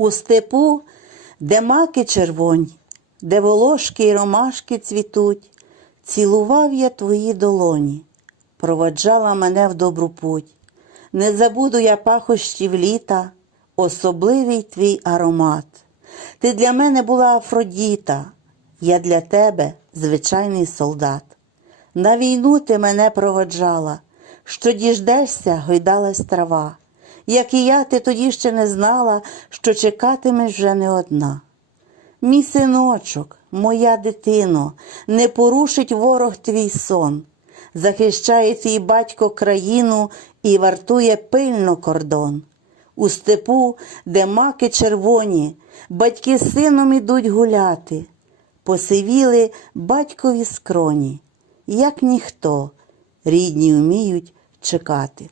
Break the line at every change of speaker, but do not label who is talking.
У степу, де маки червоні, де волошки й ромашки цвітуть, цілував я твої долоні, проводжала мене в добру путь. Не забуду я пахощів літа, особливий твій аромат. Ти для мене була Афродіта, я для тебе звичайний солдат. На війну ти мене проводжала, що діждешся, гойдалась трава. Як і я, ти тоді ще не знала, що чекатимеш вже не одна. Мій синочок, моя дитино, не порушить ворог твій сон, захищає твій батько країну і вартує пильно кордон. У степу, де маки червоні, батьки з сином ідуть гуляти, посивіли батькові скроні, як ніхто рідні вміють чекати.